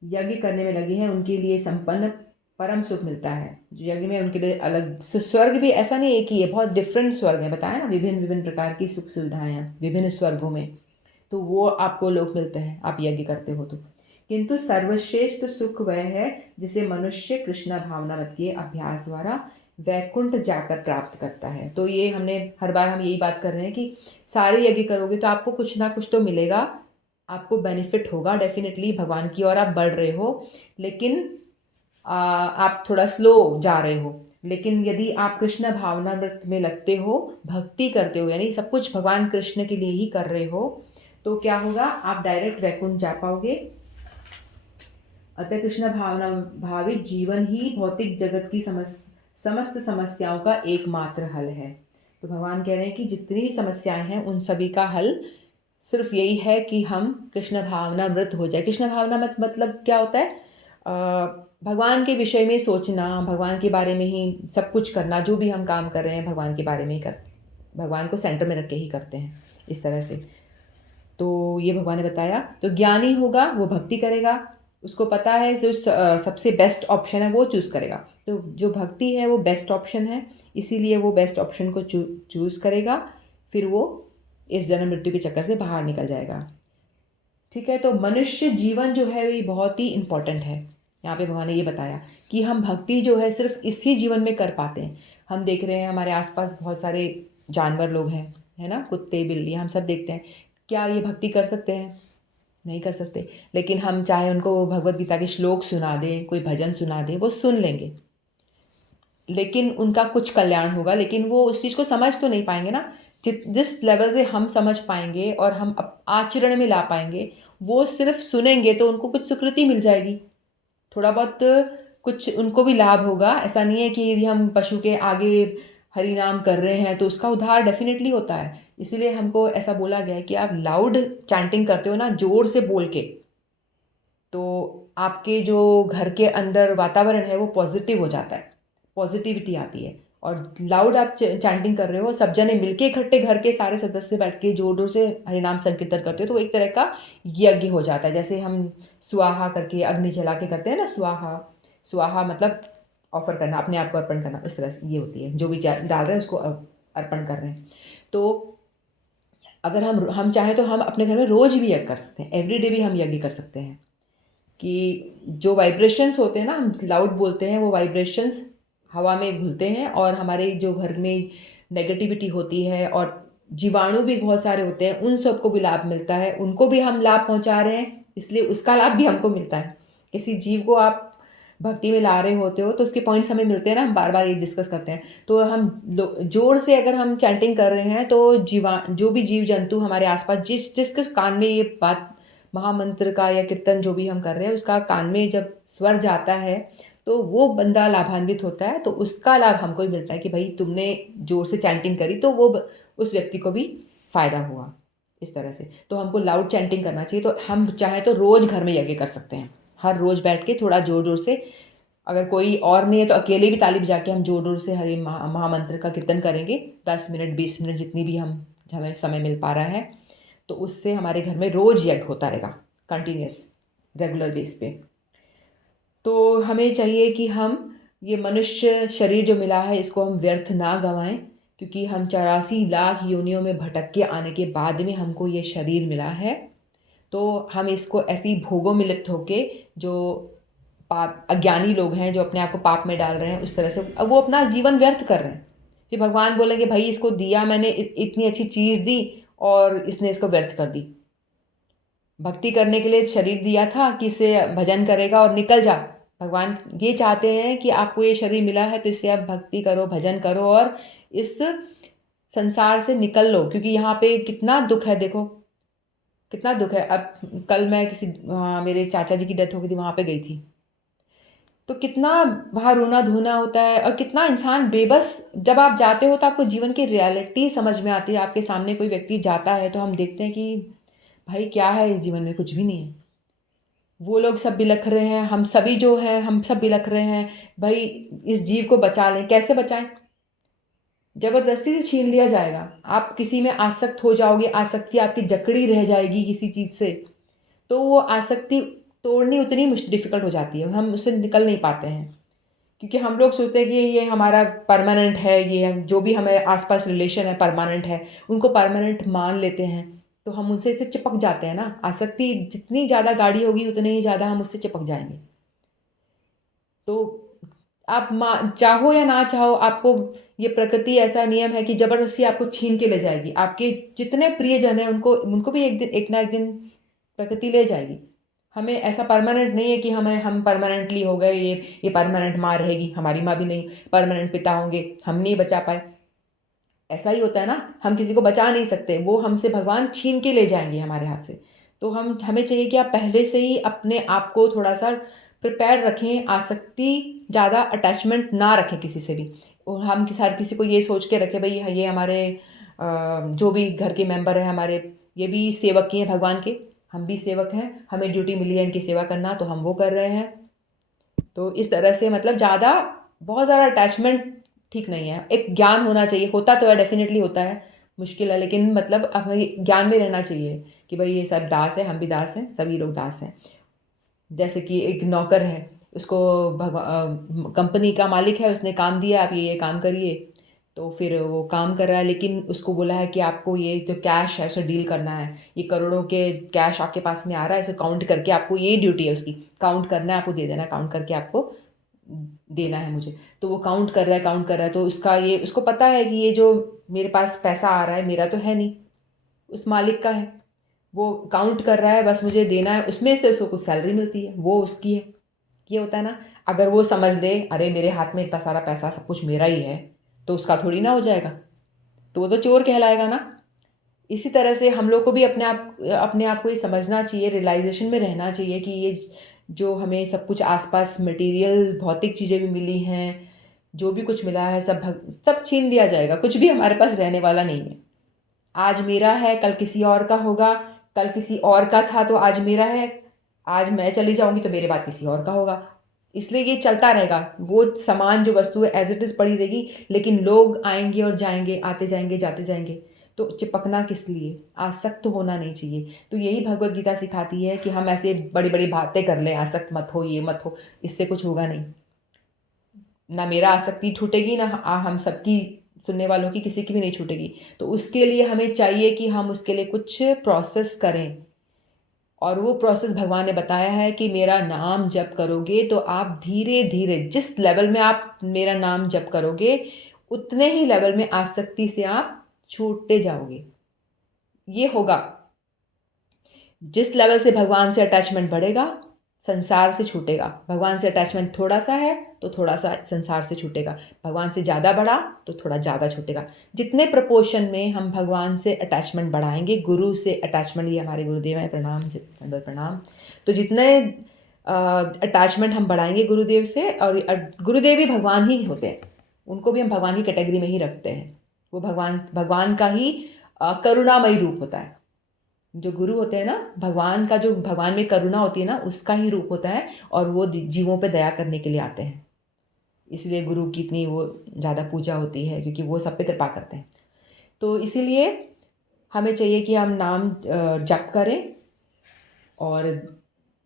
यज्ञ करने में लगे हैं उनके लिए संपन्न परम सुख मिलता है। जो यज्ञ में उनके लिए अलग स्वर्ग भी ऐसा नहीं एक ही है, बहुत डिफरेंट स्वर्ग है, बताया ना, विभिन्न विभिन्न प्रकार की सुख सुविधाएं हैं विभिन्न स्वर्गों में, तो वो आपको लोग मिलते हैं आप यज्ञ करते हो तो। किंतु सर्वश्रेष्ठ सुख वह है जिसे मनुष्य कृष्ण भावनावत के अभ्यास द्वारा वैकुंठ जाकर प्राप्त करता है। तो ये हमने हर बार हम यही बात कर रहे हैं कि सारे यज्ञ करोगे तो आपको कुछ ना कुछ तो मिलेगा, आपको बेनिफिट होगा डेफिनेटली, भगवान की ओर आप बढ़ रहे हो, लेकिन आप थोड़ा स्लो जा रहे हो। लेकिन यदि आप कृष्ण भावना व्रत में लगते हो, भक्ति करते हो, यानी सब कुछ भगवान कृष्ण के लिए ही कर रहे हो, तो क्या होगा, आप डायरेक्ट वैकुंठ जा पाओगे। अतः कृष्ण भावना भावित जीवन ही भौतिक जगत की समस्त समस्याओं का एकमात्र हल है। तो भगवान कह रहे हैं कि जितनी भी समस्याएं हैं उन सभी का हल सिर्फ यही है कि हम कृष्ण भावना मृत हो जाए। कृष्ण भावना मत मतलब क्या होता है, भगवान के विषय में सोचना, भगवान के बारे में ही सब कुछ करना, जो भी हम काम कर रहे हैं भगवान के बारे में ही कर, भगवान को सेंटर में रख के ही करते हैं इस तरह से। तो ये भगवान ने बताया। तो ज्ञानी होगा वो भक्ति करेगा, उसको पता है जो सबसे बेस्ट ऑप्शन है वो चूज़ करेगा। तो जो भक्ति है वो बेस्ट ऑप्शन है, इसीलिए वो बेस्ट ऑप्शन को चूज़ करेगा, फिर वो इस जन्म मृत्यु के चक्कर से बाहर निकल जाएगा। ठीक है, तो मनुष्य जीवन जो है ये बहुत ही इम्पॉर्टेंट है। यहाँ पे भगवान ने ये बताया कि हम भक्ति जो है सिर्फ इसी जीवन में कर पाते हैं। हम देख रहे हैं हमारे आसपास बहुत सारे जानवर लोग हैं, है ना, कुत्ते बिल्ली, हम सब देखते हैं, क्या ये भक्ति कर सकते हैं? नहीं कर सकते। लेकिन हम चाहे उनको भगवत गीता के श्लोक सुना दें, कोई भजन सुना दें, वो सुन लेंगे, लेकिन उनका कुछ कल्याण होगा, लेकिन वो उस चीज़ को समझ तो नहीं पाएंगे ना। जिस लेवल से हम समझ पाएंगे और हम आचरण में ला पाएंगे, वो सिर्फ सुनेंगे तो उनको कुछ सुकृति मिल जाएगी, थोड़ा बहुत कुछ उनको भी लाभ होगा। ऐसा नहीं है कि यदि हम पशु के आगे हरि नाम कर रहे हैं तो उसका उद्धार डेफिनेटली होता है। इसीलिए हमको ऐसा बोला गया है कि आप लाउड चैंटिंग करते हो ना, जोर से बोल के, तो आपके जो घर के अंदर वातावरण है वो पॉजिटिव हो जाता है, पॉजिटिविटी आती है। और लाउड आप चैंटिंग कर रहे हो, सब जने मिलके इकट्ठे घर के सारे सदस्य बैठ के जोर जोर से हरिनाम संकीर्तन करते हो, तो एक तरह का यज्ञ हो जाता है। जैसे हम स्वाहा करके अग्नि जला के करते हैं ना, स्वाहा, स्वाहा मतलब ऑफर करना, अपने आप को अर्पण करना, इस तरह से ये होती है, जो भी डाल रहे हैं उसको अर्पण कर रहे हैं। तो अगर हम चाहें तो हम अपने घर में रोज भी यज्ञ कर सकते हैं, एवरीडे भी हम यज्ञ कर सकते हैं। कि जो वाइब्रेशंस होते हैं ना, हम लाउड बोलते हैं, वो वाइब्रेशंस हवा में घुलते हैं और हमारे जो घर में नेगेटिविटी होती है और जीवाणु भी बहुत सारे होते हैं, उन सबको भी लाभ मिलता है, उनको भी हम लाभ पहुंचा रहे हैं, इसलिए उसका लाभ भी हमको मिलता है। किसी जीव को आप भक्ति में ला रहे होते हो तो उसके पॉइंट्स हमें मिलते हैं ना, हम बार बार ये डिस्कस करते हैं। तो हम जोर से अगर हम चैंटिंग कर रहे हैं तो जो भी जीव जंतु हमारे आसपास जिसके कान में ये बात, महामंत्र का या कीर्तन जो भी हम कर रहे हैं, उसका कान में जब स्वर जाता है तो वो बंदा लाभान्वित होता है, तो उसका लाभ हमको भी मिलता है कि भाई तुमने जोर से चैंटिंग करी तो वो उस व्यक्ति को भी फायदा हुआ, इस तरह से। तो हमको लाउड चैंटिंग करना चाहिए। तो हम चाहे तो रोज घर में यज्ञ कर सकते हैं, हर रोज बैठ के थोड़ा जोर जोर से, अगर कोई और नहीं है तो अकेले भी ताली बजा के हम जोर जोर से हरे महामंत्र का कीर्तन करेंगे, 10 मिनट 20 मिनट जितनी भी हमें समय मिल पा रहा है, तो उससे हमारे घर में रोज यज्ञ होता रहेगा, कंटिन्यूस रेगुलर बेस पे। तो हमें चाहिए कि हम ये मनुष्य शरीर जो मिला है इसको हम व्यर्थ ना गंवाएं, क्योंकि हम 84 लाख योनियों में भटक के आने के बाद में हमको ये शरीर मिला है। तो हम इसको ऐसी भोगों में लिप्त होके, जो पाप अज्ञानी लोग हैं जो अपने आप को पाप में डाल रहे हैं, उस तरह से अब वो अपना जीवन व्यर्थ कर रहे हैं। फिर भगवान बोलेंगे भाई इसको दिया मैंने, इतनी अच्छी चीज़ दी और इसने इसको व्यर्थ कर दी। भक्ति करने के लिए शरीर दिया था कि इससे भजन करेगा और निकल जा। भगवान ये चाहते हैं कि आपको ये शरीर मिला है तो इससे आप भक्ति करो, भजन करो और इस संसार से निकल लो, क्योंकि यहाँ पे कितना दुख है, देखो कितना दुख है। अब कल मैं मेरे चाचा जी की डेथ हो गई थी, वहाँ पे गई थी, तो कितना वहाँ रोना धोना होता है और कितना इंसान बेबस। जब आप जाते हो तो आपको जीवन की रियलिटी समझ में आती है। आपके सामने कोई व्यक्ति जाता है तो हम देखते हैं कि भाई क्या है इस जीवन में, कुछ भी नहीं है। वो लोग सब बिलख रहे हैं, हम सभी जो है हम सब बिलख रहे हैं, भाई इस जीव को बचा लें, कैसे बचाएं? ज़बरदस्ती से छीन लिया जाएगा, आप किसी में आसक्त हो जाओगे, आसक्ति आपकी जकड़ी रह जाएगी किसी चीज़ से, तो वो आसक्ति तोड़नी उतनी डिफ़िकल्ट हो जाती है, हम उससे निकल नहीं पाते हैं। क्योंकि हम लोग सोचते हैं कि ये हमारा परमानेंट है, ये जो भी हमें आस-पास रिलेशन है परमानेंट है, उनको परमानेंट मान लेते हैं, तो हम उनसे ऐसे चिपक जाते हैं ना। आसक्ति जितनी ज़्यादा गाढ़ी होगी उतने ही ज़्यादा हम उससे चिपक जाएँगे। तो आप चाहो या ना चाहो, आपको ये प्रकृति ऐसा नियम है कि ज़बरदस्ती आपको छीन के ले जाएगी। आपके जितने प्रियजन हैं उनको उनको भी एक ना एक दिन प्रकृति ले जाएगी। हमें ऐसा परमानेंट नहीं है कि हम परमानेंटली हो गए, ये परमानेंट माँ रहेगी, हमारी माँ भी नहीं, परमानेंट पिता होंगे, हम नहीं बचा पाए। ऐसा ही होता है ना, हम किसी को बचा नहीं सकते, वो हमसे भगवान छीन के ले जाएँगे हमारे हाथ से। तो हमें चाहिए कि आप पहले से ही अपने आप को थोड़ा-सा प्रिपेयर्ड रखें, आसक्ति ज़्यादा अटैचमेंट ना रखें किसी से भी। और हम हर किसी को ये सोच के रखें भई ये हमारे जो भी घर के मेंबर हैं हमारे, ये भी सेवक ही हैं भगवान के, हम भी सेवक हैं, हमें ड्यूटी मिली है इनकी सेवा करना तो हम वो कर रहे हैं। तो इस तरह से मतलब बहुत ज़्यादा अटैचमेंट ठीक नहीं है। एक ज्ञान होना चाहिए, होता तो है डेफ़िनिटली होता है, मुश्किल है लेकिन मतलब हमें ज्ञान में रहना चाहिए कि भई ये सब दास है, हम भी दास हैं, सभी लोग दास हैं। जैसे कि एक नौकर है, उसको कंपनी का मालिक है, उसने काम दिया, आप ये काम करिए, तो फिर वो काम कर रहा है लेकिन उसको बोला है कि आपको ये जो कैश है, उसे डील करना है। ये करोड़ों के कैश आपके पास में आ रहा है, इसे काउंट करके आपको ये ड्यूटी है उसकी, काउंट करना है, आपको दे देना है, काउंट करके आपको देना है मुझे। तो वो काउंट कर रहा है, तो उसको पता है कि ये जो मेरे पास पैसा आ रहा है, मेरा तो है नहीं, उस मालिक का है। वो काउंट कर रहा है, बस मुझे देना है, उसमें से उसको कुछ सैलरी मिलती है, वो उसकी है। ये होता है ना, अगर वो समझ ले, अरे मेरे हाथ में इतना सारा पैसा सब कुछ मेरा ही है, तो उसका थोड़ी ना हो जाएगा, तो वो तो चोर कहलाएगा ना। इसी तरह से हम लोग को भी अपने आप को ये समझना चाहिए, रियलाइज़ेशन में रहना चाहिए कि ये जो हमें सब कुछ आस-पास मटेरियल भौतिक चीज़ें भी मिली हैं, जो भी कुछ मिला है सब छीन लिया जाएगा, कुछ भी हमारे पास रहने वाला नहीं है। आज मेरा है, कल किसी और का होगा, कल किसी और का था तो आज मेरा है, आज मैं चली जाऊँगी तो मेरे बाद किसी और का होगा। इसलिए ये चलता रहेगा, वो सामान जो वस्तु है एज़ इट इज़ पड़ी रहेगी, लेकिन लोग आएँगे और जाएँगे, आते जाएँगे, जाते जाएँगे। तो चिपकना किस लिए? आसक्त होना नहीं चाहिए। तो यही भगवद गीता सिखाती है कि हम ऐसे बड़ी-बड़ी बातें कर लें, आसक्त मत हो, ये मत हो, इससे कुछ होगा नहीं। ना मेरा आसक्ति छूटेगी, ना हम सबकी सुनने वालों की किसी की भी नहीं छूटेगी। तो उसके लिए हमें चाहिए कि हम उसके लिए कुछ प्रोसेस करें और वो प्रोसेस भगवान ने बताया है कि मेरा नाम जप करोगे तो आप धीरे-धीरे जिस लेवल में आप मेरा नाम जप करोगे, उतने ही लेवल में आसक्ति से आप छूटते जाओगे। ये होगा। जिस लेवल से भगवान से अटैचमेंट बढ़ेगा, संसार से छूटेगा। भगवान से अटैचमेंट थोड़ा-सा है, तो थोड़ा-सा संसार से छूटेगा। भगवान से ज़्यादा बढ़ा, तो थोड़ा ज़्यादा छूटेगा। जितने प्रपोर्शन में हम भगवान से अटैचमेंट बढ़ाएँगे, गुरु से अटैचमेंट, ये हमारे गुरुदेव हैं, प्रणाम दंडवत प्रणाम। तो जितने अटैचमेंट हम बढ़ाएँगे गुरुदेव से, और गुरुदेव भी भगवान ही होते हैं। उनको भी हम भगवान की कैटेगरी में ही रखते हैं। वो भगवान का ही करुणामयी रूप होता है। जो गुरु होते हैं ना, भगवान में करुणा होती है ना, उसका ही रूप होता है और वो जीवों पे दया करने के लिए आते हैं। इसलिए गुरु की इतनी वो ज़्यादा पूजा होती है क्योंकि वो सब पे कृपा करते हैं। तो इसीलिए हमें चाहिए कि हम नाम जप करें और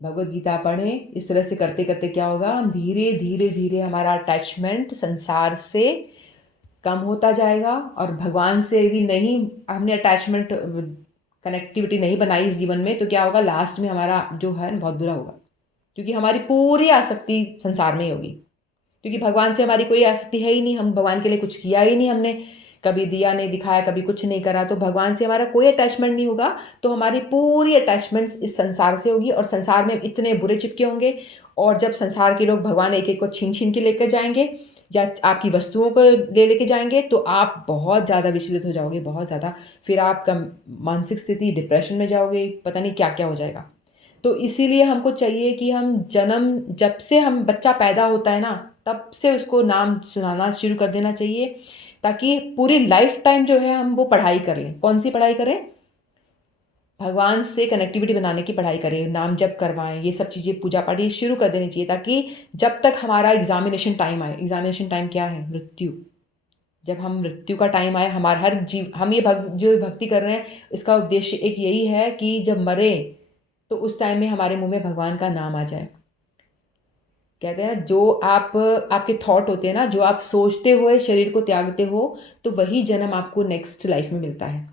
भगवद गीता पढ़ें। इस तरह से करते-करते क्या होगा, हम धीरे-धीरे हमारा अटैचमेंट संसार से कम होता जाएगा और भगवान से यदि नहीं हमने अटैचमेंट कनेक्टिविटी नहीं बनाई इस जीवन में, तो क्या होगा, लास्ट में हमारा जो है बहुत बुरा होगा। क्योंकि हमारी पूरी आसक्ति संसार में ही होगी। क्योंकि भगवान से हमारी कोई आसक्ति है ही नहीं, हम भगवान के लिए कुछ किया ही नहीं हमने, कभी दिया नहीं, दिखाया, कभी कुछ नहीं करा, तो भगवान से हमारा कोई अटैचमेंट नहीं होगा, तो हमारी पूरी अटैचमेंट्स इस संसार से होगी और संसार में इतने बुरे चिपके होंगे। और जब संसार के लोग भगवान एक-एक को छीन-छीन के लेकर जाएँगे या आपकी वस्तुओं को लेके जाएँगे, तो आप बहुत ज़्यादा विचलित हो जाओगे, बहुत ज़्यादा। फिर आपका मानसिक स्थिति डिप्रेशन में जाओगे, पता नहीं क्या-क्या हो जाएगा। तो इसीलिए हमको चाहिए कि जब से हम बच्चा पैदा होता है ना, तब से उसको नाम सुनाना शुरू कर देना चाहिए, ताकि पूरी लाइफ़ टाइम जो है हम वो पढ़ाई कर लें। कौन-सी पढ़ाई करें? भगवान से कनेक्टिविटी बनाने की पढ़ाई करें, नाम जप करवाएँ, ये सब चीज़ें पूजा-पाठ ये शुरू कर देनी चाहिए, ताकि जब तक हमारा एग्ज़ामिनेशन टाइम आए, एग्ज़ामिनेशन टाइम क्या है? मृत्यु। जब हम मृत्यु का टाइम आए, हमारा हर जीव हम ये जो भक्ति कर रहे हैं, इसका उद्देश्य एक यही है कि जब मरे तो उस टाइम में हमारे मुंह में भगवान का नाम आ जाए। कहते हैं ना, जो आपके थॉट होते हैं ना, जो आप सोचते हुए शरीर को त्यागते हो, तो वही जन्म आपको नेक्स्ट लाइफ में मिलता है।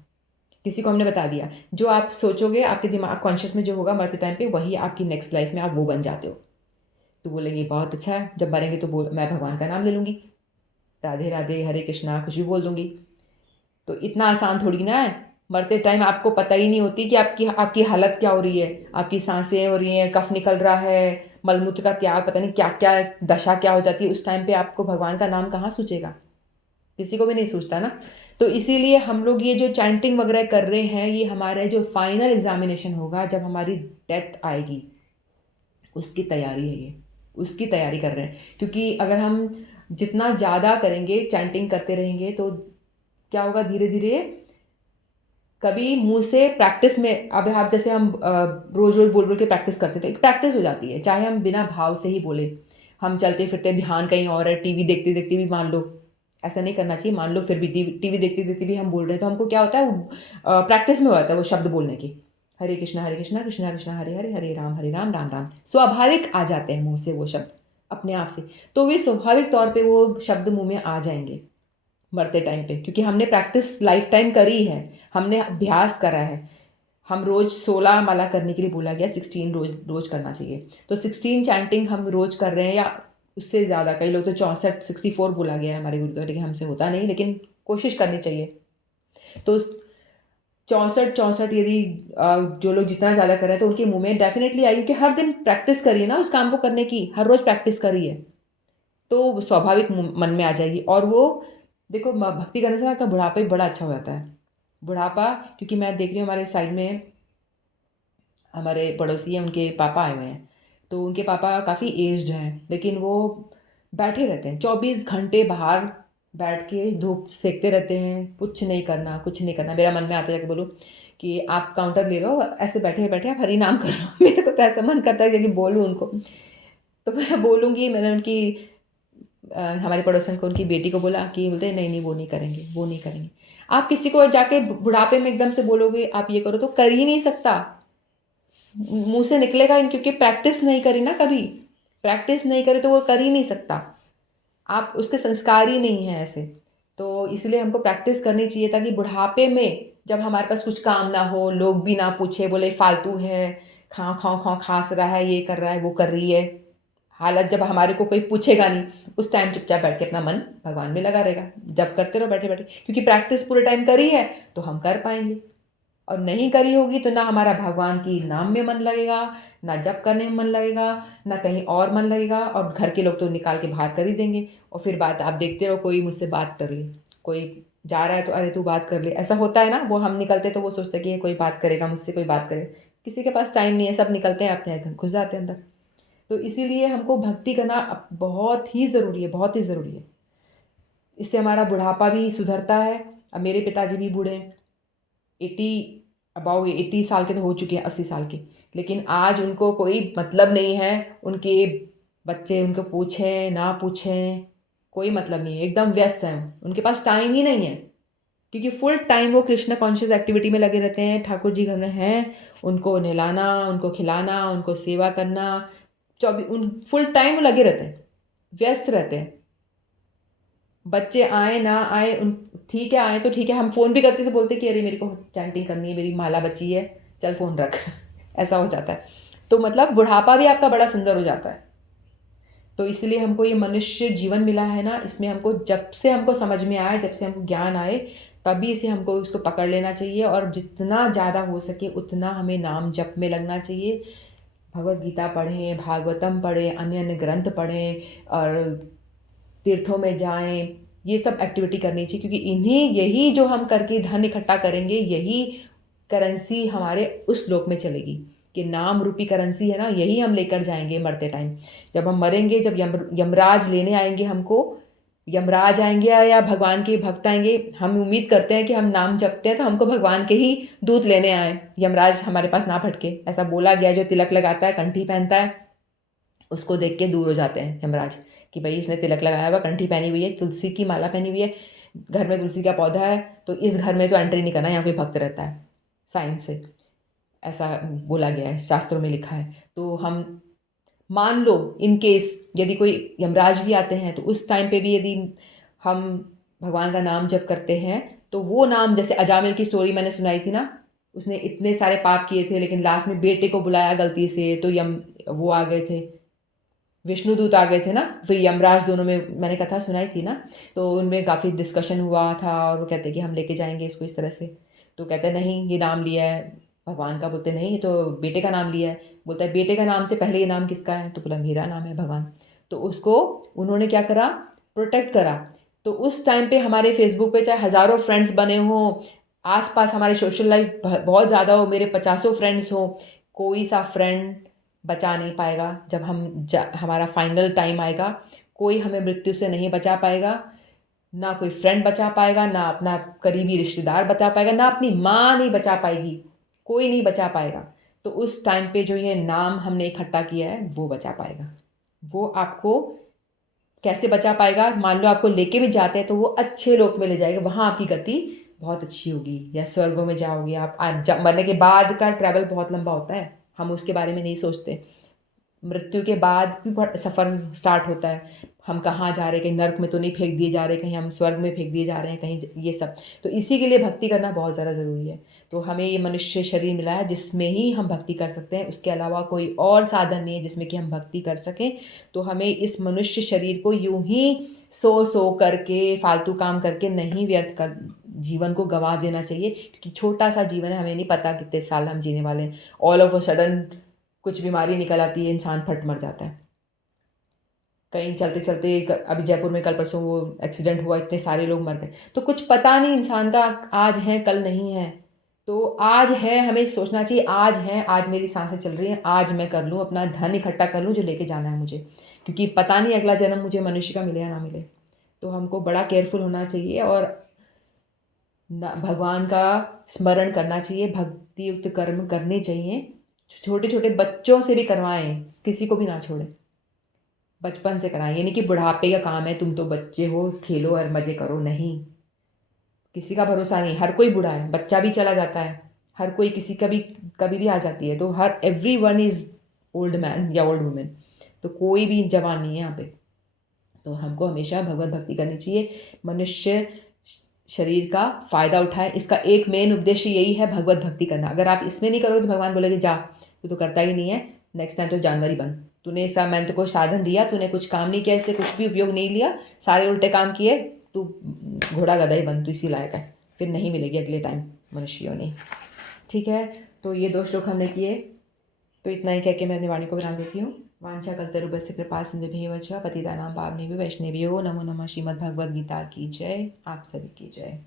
किसी को हमने बता दिया, जो आप सोचोगे आपके दिमाग कॉन्शियस में जो होगा मरते टाइम पे, वही आपकी नेक्स्ट लाइफ में आप वो बन जाते हो। तो बोलेंगे बहुत अच्छा है, जब मरेंगे तो मैं भगवान का नाम ले लूँगी, राधे राधे, हरे कृष्णा, कुछ भी बोल दूँगी। तो इतना आसान थोड़ी ना है। मरते टाइम आपको पता ही नहीं होती कि आपकी आपकी हालत क्या हो रही है, आपकी सांसें हो रही हैं, कफ निकल रहा है, मलमूत्र का त्याग, पता नहीं क्या क्या दशा क्या हो जाती है। उस टाइम पे आपको भगवान का नाम कहाँ सूझेगा, किसी को भी नहीं सूझता ना। तो इसीलिए हम लोग ये जो चैंटिंग वगैरह कर रहे हैं, ये हमारे जो फाइनल एग्जामिनेशन होगा, जब हमारी डेथ आएगी, उसकी तैयारी है ये, उसकी तैयारी कर रहे हैं। क्योंकि अगर हम जितना ज़्यादा करेंगे, चैंटिंग करते रहेंगे, तो क्या होगा, धीरे धीरे कभी मुंह से प्रैक्टिस में, अब आप जैसे हम रोज रोज बोल बोल के प्रैक्टिस करते, तो एक प्रैक्टिस हो जाती है, चाहे हम बिना भाव से ही बोले। हम चलते फिरते ध्यान कहीं और है, टीवी देखते देखते भी मान लो, ऐसा नहीं करना चाहिए, मान लो फिर भी टीवी देखते देखते भी हम बोल रहे हैं, तो हमको क्या होता है, वो प्रैक्टिस में होता है वो शब्द बोलने की। हरे कृष्णा कृष्णा कृष्णा हरे हरे, हरे राम राम राम, स्वाभाविक आ जाते हैं मुंह से वो शब्द अपने आप से। तो वे स्वाभाविक तौर पे वो शब्द मुंह में आ जाएंगे मरते टाइम पे, क्योंकि हमने प्रैक्टिस लाइफ टाइम करी है, हमने अभ्यास करा है। हम रोज 16 माला करने के लिए बोला गया, 16 रोज रोज करना चाहिए। तो 16 चैंटिंग हम रोज कर रहे हैं, या उससे ज़्यादा, कई लोग तो 64 बोला गया है हमारे गुरुद्वारे के, हमसे होता नहीं, लेकिन कोशिश करनी चाहिए। तो 64 यदि जो लोग जितना ज़्यादा कर रहे हैं, तो उनके मुंह में डेफिनेटली आई, क्योंकि हर दिन प्रैक्टिस करिए ना उस काम को करने की, हर रोज प्रैक्टिस करिए, तो स्वाभाविक मन में आ जाएगी। और वो देखो, भक्ति करने से ना आपका बुढ़ापा भी बड़ा अच्छा हो जाता है। बुढ़ापा, क्योंकि मैं देख रही हूँ हमारे साइड में हमारे पड़ोसी हैं, उनके पापा आए हुए हैं, तो उनके पापा काफ़ी एज्ड हैं, लेकिन वो बैठे रहते हैं 24 घंटे बाहर, बैठ के धूप सेकते रहते हैं, कुछ नहीं करना, कुछ नहीं करना। मेरा मन में आता है, जाके बोलो कि आप काउंटर ले लो, ऐसे बैठे बैठे आप हरी नाम कर लो। मेरे को तो ऐसा मन करता है कि बोलूँ उनको, तो मैं बोलूँगी। मैंने उनकी हमारे पड़ोसन को, उनकी बेटी को बोला, कि बोलते नहीं नहीं, वो नहीं करेंगे, वो नहीं करेंगे। आप किसी को जाके बुढ़ापे में एकदम से बोलोगे आप ये करो, तो कर ही नहीं सकता, मुंह से निकलेगा ही नहीं, क्योंकि प्रैक्टिस नहीं करी ना कभी, प्रैक्टिस नहीं करे तो वो कर ही नहीं सकता। आप उसके संस्कार ही नहीं है ऐसे। तो इसलिए हमको प्रैक्टिस करनी चाहिए, ताकि बुढ़ापे में जब हमारे पास कुछ काम ना हो, लोग भी ना पूछे, बोले फालतू है, खाओ खाओ खाओ, खांस रहा है, ये कर रहा है, वो कर रही है, हालत जब हमारे को कोई पूछेगा नहीं, उस टाइम चुपचाप बैठ के अपना मन भगवान में लगा रहेगा, जब करते रहो बैठे बैठे, क्योंकि प्रैक्टिस पूरे टाइम करी है तो हम कर पाएंगे। और नहीं करी होगी तो ना हमारा भगवान की नाम में मन लगेगा, ना जप करने में मन लगेगा, ना कहीं और मन लगेगा, और घर के लोग तो निकाल के बाहर कर ही देंगे। और फिर बात आप देखते रहो, कोई मुझसे बात कर ले, कोई जा रहा है तो अरे तू बात कर ले, ऐसा होता है ना। वो हम निकलते तो वो सोचते कि ये कोई बात करेगा मुझसे, कोई बात करे, किसी के पास टाइम नहीं है, सब निकलते हैं अपने घर, घुस जाते हैं अंदर। तो इसीलिए हमको भक्ति करना बहुत ही ज़रूरी है, बहुत ही ज़रूरी है। इससे हमारा बुढ़ापा भी सुधरता है। अब मेरे पिताजी भी बूढ़े हैं, 80, अबाउ 80 साल के तो हो चुके हैं, 80 साल के, लेकिन आज उनको कोई मतलब नहीं है, उनके बच्चे उनको पूछें ना पूछें, कोई मतलब नहीं है, एकदम व्यस्त हैं, उनके पास टाइम ही नहीं है, क्योंकि फुल टाइम वो कृष्ण कॉन्शियस एक्टिविटी में लगे रहते हैं। ठाकुर जी घर में हैं, उनको नहलाना, उनको खिलाना, उनको सेवा करना, 24 उन फुल टाइम वो लगे रहते हैं, व्यस्त रहते हैं। बच्चे आए ना आए, उन ठीक है, आए तो ठीक है, हम फ़ोन भी करते तो बोलते कि अरे मेरे को चैंटिंग करनी है, मेरी माला बची है, चल फ़ोन रख। ऐसा हो जाता है। तो मतलब बुढ़ापा भी आपका बड़ा सुंदर हो जाता है। तो इसलिए हमको ये मनुष्य जीवन मिला है ना, इसमें हमको जब से हमको समझ में आए, जब से हमको ज्ञान आए, तभी से हमको उसको पकड़ लेना चाहिए, और जितना ज़्यादा हो सके उतना हमें नाम जप में लगना चाहिए। भगवद गीता पढ़ें, भागवतम पढ़ें, अन्य अन्य ग्रंथ पढ़ें, और तीर्थों में जाएं, ये सब एक्टिविटी करनी चाहिए, क्योंकि इन्हीं यही जो हम करके धन इकट्ठा करेंगे, यही करेंसी हमारे उस लोक में चलेगी, कि नाम रूपी करेंसी है ना, यही हम लेकर जाएंगे मरते टाइम। जब हम मरेंगे, जब यमराज लेने आएंगे हमको, यमराज आएंगे या भगवान के भक्त आएंगे, हम उम्मीद करते हैं कि हम नाम जपते हैं तो हमको भगवान के ही दूत लेने आए, यमराज हमारे पास ना भटके। ऐसा बोला गया, जो तिलक लगाता है, कंठी पहनता है, उसको देख के दूर हो जाते हैं यमराज, कि भाई इसने तिलक लगाया हुआ, कंठी पहनी हुई है, तुलसी की माला पहनी हुई है, घर में तुलसी का पौधा है तो इस घर में तो एंट्री नहीं करना, यहाँ कोई भक्त रहता है, साइंस से ऐसा बोला गया है, शास्त्रों में लिखा है। तो हम मान लो इन केस यदि कोई यमराज भी आते हैं तो उस टाइम पे भी यदि हम भगवान का नाम जप करते हैं तो वो नाम, जैसे अजामिल की स्टोरी मैंने सुनाई थी ना, उसने इतने सारे पाप किए थे लेकिन लास्ट में बेटे को बुलाया गलती से तो वो आ गए थे, विष्णुदूत आ गए थे ना, फिर यमराज, दोनों में मैंने कथा सुनाई थी ना। तो उनमें काफ़ी डिस्कशन हुआ था और वो कहते कि हम लेके जाएंगे इसको इस तरह से। तो कहते नहीं ये नाम लिया है भगवान का, बोलते नहीं ये तो बेटे का नाम लिया है। बोलता है बेटे का नाम से पहले ये नाम किसका है? तो बोला मेरा नाम है भगवान। तो उसको उन्होंने क्या करा, प्रोटेक्ट करा। तो उस टाइम पे हमारे फेसबुक पे चाहे हज़ारों फ्रेंड्स बने हों, आसपास हमारे सोशल लाइफ बहुत ज़्यादा हो, मेरे 50 फ्रेंड्स हों, कोई सा फ्रेंड बचा नहीं पाएगा। जब हमारा फाइनल टाइम आएगा, कोई हमें मृत्यु से नहीं बचा पाएगा। ना कोई फ्रेंड बचा पाएगा, ना अपना करीबी रिश्तेदार बचा पाएगा, ना अपनी माँ नहीं बचा पाएगी, कोई नहीं बचा पाएगा। तो उस टाइम पे जो ये नाम हमने इकट्ठा किया है वो बचा पाएगा। वो आपको कैसे बचा पाएगा? मान लो आपको लेके भी जाते हैं तो वो अच्छे लोक में ले जाएगा, वहाँ आपकी गति बहुत अच्छी होगी या स्वर्गों में जाओगे आप। मरने के बाद का ट्रैवल बहुत लंबा होता है, हम उसके बारे में नहीं सोचते। मृत्यु के बाद भी बहुत सफ़र स्टार्ट होता है, हम कहाँ जा रहे हैं, कहीं नर्क में तो नहीं फेंक दिए जा रहे, कहीं हम स्वर्ग में फेंक दिए जा रहे हैं, कहीं ये सब। तो इसी के लिए भक्ति करना बहुत ज़्यादा ज़रूरी है। तो हमें ये मनुष्य शरीर मिला है जिसमें ही हम भक्ति कर सकते हैं, उसके अलावा कोई और साधन नहीं है जिसमें कि हम भक्ति कर सकें। तो हमें इस मनुष्य शरीर को यूं ही सो करके फालतू काम करके नहीं व्यर्थ कर, जीवन को गंवा देना चाहिए, क्योंकि छोटा सा जीवन है, हमें नहीं पता कितने साल हम जीने वाले हैं। ऑल ऑफ अ सडन कुछ बीमारी निकल आती है, इंसान फट मर जाता है। कहीं चलते चलते अभी जयपुर में कल परसों वो एक्सीडेंट हुआ, इतने सारे लोग मर गए। तो कुछ पता नहीं इंसान का, आज है कल नहीं है। तो आज है, हमें सोचना चाहिए आज है, आज मेरी सांसें चल रही हैं, आज मैं कर लूँ, अपना धन इकट्ठा कर लूँ जो लेके जाना है मुझे, क्योंकि पता नहीं अगला जन्म मुझे मनुष्य का मिले या ना मिले। तो हमको बड़ा केयरफुल होना चाहिए और भगवान का स्मरण करना चाहिए, भक्ति युक्त कर्म करने चाहिए। छोटे छोटे बच्चों से भी करवाएं, किसी को भी ना छोड़ें, बचपन से कराएं। ये नहीं कि बुढ़ापे का काम है, तुम तो बच्चे हो खेलो और मज़े करो, नहीं। किसी का भरोसा नहीं, हर कोई बूढ़ा है, बच्चा भी चला जाता है, हर कोई किसी का भी कभी भी आ जाती है। तो हर everyone is old man या ओल्ड वुमेन, तो कोई भी जवान नहीं है यहाँ पे। तो हमको हमेशा भगवत भक्ति करनी चाहिए। मनुष्य शरीर का फ़ायदा उठाए, इसका एक मेन उद्देश्य यही है, भगवत भक्ति करना। अगर आप इसमें नहीं करोगे तो भगवान बोलेंगे जा, तू तो करता ही नहीं है, नेक्स्ट टाइम तो जानवर ही बन। तूने ऐसा, मैंने तो कोई साधन दिया, तूने कुछ काम नहीं किया, इससे कुछ भी उपयोग नहीं लिया, सारे उल्टे काम किए, तू घोड़ा गधा ही बन, तू इसी लायक है, फिर नहीं मिलेगी अगले टाइम मनुष्यों ने। ठीक है, तो ये 2 श्लोक हमने किए। तो इतना ही कह के मैं अपनी वाणी को विराम देती हूँ। वाञ्छाकल्पतरुभ्यश्च कृपा सिन्धुभ्येव च पतितानां पावनेभ्यो वैष्णवेभ्यो नमो नमः। श्रीमद् भगवद गीता की जय। आप सभी की जय।